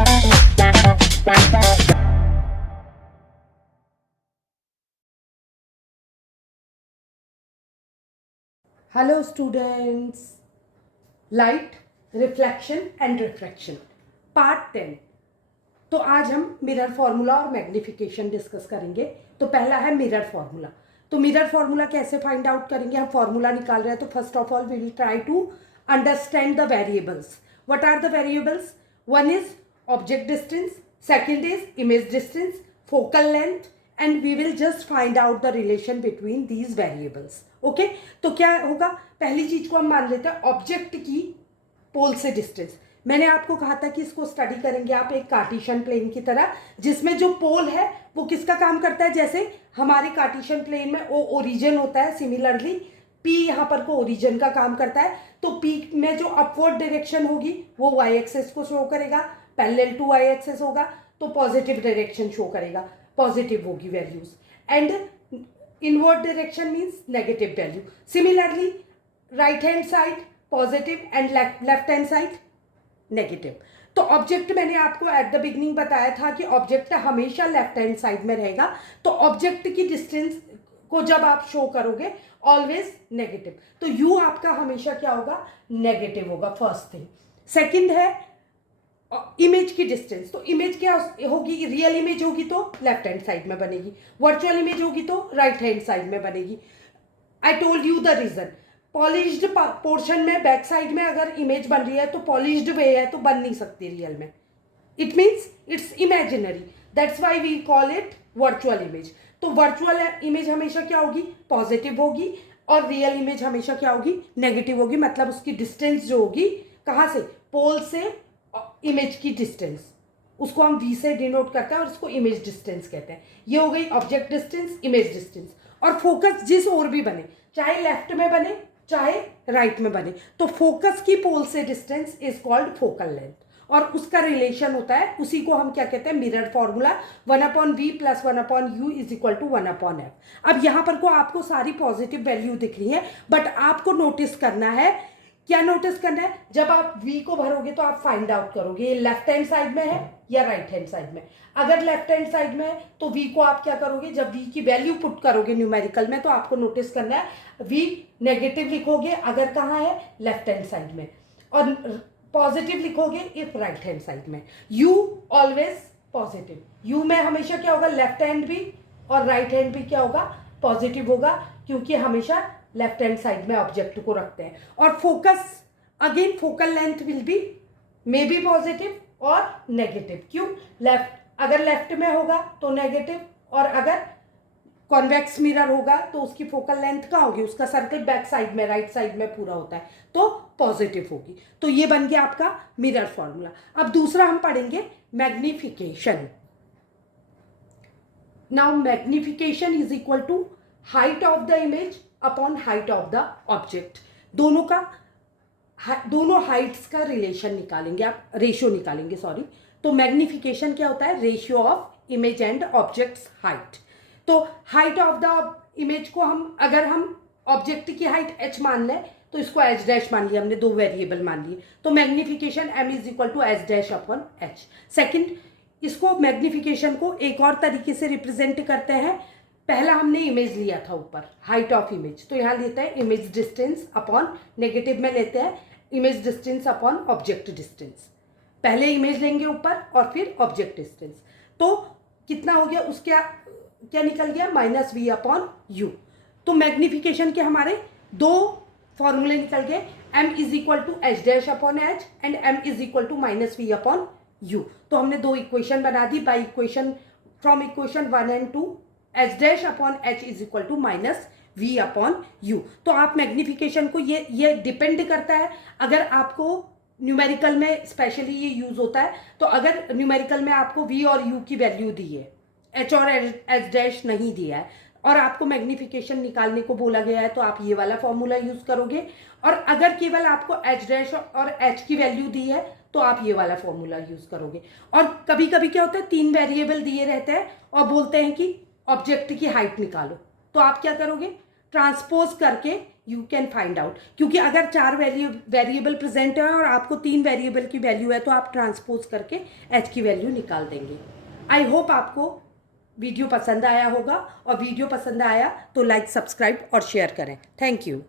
Hello students, light, reflection and refraction part 10। तो आज हम मिरर फार्मूला और मैग्नीफिकेशन डिस्कस करेंगे। तो पहला है मिरर फार्मूला। तो मिरर फार्मूला कैसे फाइंड आउट करेंगे? हम फार्मूला निकाल रहे हैं, तो first of all we will try to understand the variables. What are the variables? One is object distance, second is image distance, focal length, and we will just find out the relation between these variables. Okay, तो क्या होगा? पहली चीज को हम मान लेते हैं ऑब्जेक्ट की पोल से डिस्टेंस। मैंने आपको कहा था कि इसको स्टडी करेंगे आप एक कार्टेशियन प्लेन की तरह, जिसमें जो पोल है वो किसका काम करता है? जैसे हमारे कार्टेशियन प्लेन में ओ ओरिजिन होता है, सिमिलरली पी यहाँ पर को ओरिजिन का काम करता है। तो पी में जो अपवर्ड डायरेक्शन होगी वो वाई एक्सेस को शो करेगा, पैरेलल टू वाई एक्सेस होगा, तो पॉजिटिव डायरेक्शन शो करेगा, पॉजिटिव होगी values, and inward direction means negative value. Similarly right hand side positive and left hand side negative. तो ऑब्जेक्ट मैंने आपको एट द बिगनिंग बताया था कि ऑब्जेक्ट हमेशा लेफ्ट हैंड साइड में रहेगा। तो ऑब्जेक्ट की डिस्टेंस को जब आप शो करोगे ऑलवेज नेगेटिव, तो यू आपका हमेशा क्या होगा? नेगेटिव होगा, फर्स्ट थिंग। सेकंड है इमेज की डिस्टेंस। तो इमेज क्या होगी? रियल इमेज होगी तो लेफ्ट हैंड साइड में बनेगी, वर्चुअल इमेज होगी तो राइट हैंड साइड में बनेगी। I told you the reason. Polished portion में बैक साइड में अगर इमेज बन रही है तो पॉलिश्ड वे है तो बन नहीं सकती रियल में। It means it's imaginary, that's why we call it virtual image. तो वर्चुअल इमेज हमेशा क्या होगी? पॉजिटिव होगी, और रियल इमेज हमेशा क्या होगी? नेगेटिव होगी। मतलब उसकी डिस्टेंस जो होगी कहाँ से? पोल से इमेज की डिस्टेंस, उसको हम v से डिनोट करते हैं और उसको इमेज डिस्टेंस कहते हैं। ये हो गई ऑब्जेक्ट डिस्टेंस, इमेज डिस्टेंस। और फोकस जिस ओर भी बने, चाहे लेफ्ट में बने चाहे राइट में बने, तो फोकस की पोल से distance is called focal length, और उसका रिलेशन होता है, उसी को हम क्या कहते हैं? Mirror formula 1/v + 1/u is equal to 1/f। अब यहां पर को आपको सारी पॉजिटिव वैल्यू दिख रही है, बट आपको नोटिस करना है, क्या नोटिस करना है? जब आप v को भरोगे तो आप फाइंड आउट करोगे ये लेफ्ट हैंड साइड में है या राइट हैंड साइड में। अगर लेफ्ट हैंड साइड में है तो v को आप क्या करोगे? जब v की वैल्यू पुट करोगे न्यूमेरिकल में, तो आपको नोटिस करना है v नेगेटिव लिखोगे अगर कहाँ है? लेफ्ट हैंड साइड में, और पॉजिटिव लिखोगे इफ राइट हैंड साइड में। u ऑलवेज पॉजिटिव, u में हमेशा क्या होगा? लेफ्ट हैंड भी और राइट हैंड भी क्या होगा? पॉजिटिव होगा, क्योंकि हमेशा लेफ्ट हैंड साइड में ऑब्जेक्ट को रखते हैं। और focus again focal length will be may be positive और नेगेटिव। क्यों? लेफ्ट, अगर लेफ्ट में होगा तो नेगेटिव, और अगर कॉन्वेक्स मिरर होगा तो उसकी फोकल लेंथ कहाँ होगी? उसका सर्कल बैक साइड में, राइट साइड में पूरा होता है, तो पॉजिटिव होगी। तो ये बन गया आपका मिरर फॉर्मूला। अब दूसरा हम पढ़ेंगे magnification. Now magnification is equal to height of the image upon height of the object. दोनों हाइट्स का रिलेशन निकालेंगे आप, रेशियो निकालेंगे, सॉरी। तो मैग्निफिकेशन क्या होता है? Ratio of image and objects height. तो हाइट ऑफ द इमेज को अगर हम ऑब्जेक्ट की हाइट h मान लें तो इसको h डैश मान लिया हमने, दो वेरिएबल मान लिए, तो magnification m is equal to h dash upon h। Second, इसको मैग्निफिकेशन को एक और तरीके से रिप्रेजेंट करते हैं। पहला हमने इमेज लिया था ऊपर, हाइट ऑफ इमेज, तो यहाँ लेते हैं इमेज डिस्टेंस अपॉन, नेगेटिव में लेते हैं image distance upon object distance. पहले इमेज लेंगे ऊपर और फिर ऑब्जेक्ट डिस्टेंस, तो कितना हो गया? उसके क्या निकल गया? -v upon u। तो मैग्निफिकेशन के हमारे दो फॉर्मूले निकल गए, m is equal to h dash upon h and m is equal to -v upon u। तो हमने दो इक्वेशन बना दी by equation, from equation 1 and 2, h dash upon h is equal to -v upon u। तो आप magnification को ये depend करता है, अगर आपको न्यूमेरिकल में स्पेशली ये यूज होता है, तो अगर न्यूमेरिकल में आपको v और u की वैल्यू दी है, h और h डैश नहीं दिया है, और आपको मैग्निफिकेशन निकालने को बोला गया है, तो आप ये वाला फॉर्मूला यूज करोगे। और अगर केवल आपको h डैश और h की वैल्यू दी है तो आप ये वाला फॉर्मूला यूज करोगे। और कभी कभी क्या होता है? 3 वेरिएबल दिए रहते हैं और बोलते हैं कि ऑब्जेक्ट की हाइट निकालो, तो आप क्या करोगे? ट्रांसपोज करके यू कैन फाइंड आउट, क्योंकि अगर 4 वेरिएबल प्रेजेंट है और आपको 3 वेरिएबल की वैल्यू है तो आप ट्रांसपोज करके एच की वैल्यू निकाल देंगे। आई होप आपको वीडियो पसंद आया होगा, और वीडियो पसंद आया तो लाइक, सब्सक्राइब और शेयर करें। Thank you.